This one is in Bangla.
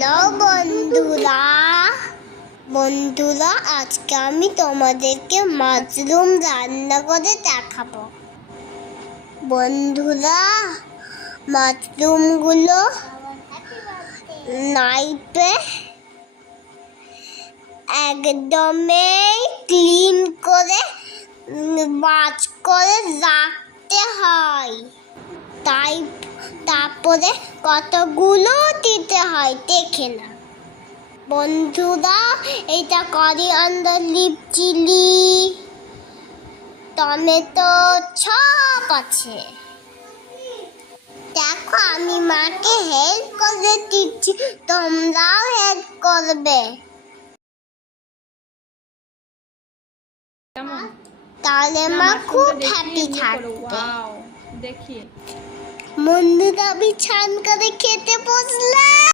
হ্যালো বন্ধুরা আজকে আমি তোমাদেরকে মাশরুম রান্না করে দেখাবো। বন্ধুরা, মাশরুমগুলো নাইফে একদমই ক্লিন করে বাজ করে রাখতে হয়। তারপরে কতগুলো দিতে হয় দেখে না। বন্ধুরা, এটা করিয়ান্ডার লিভ, চিলি, টমেটো সব আছে। দেখো, আমি মাকে হেল্প করে দিচ্ছি, তোমরাও হেল্প করবে। তাহলে মা খুব হ্যাপি থাকবে। দেখি বন্ধুরা, আমি ছান করে খেতে বসলাম।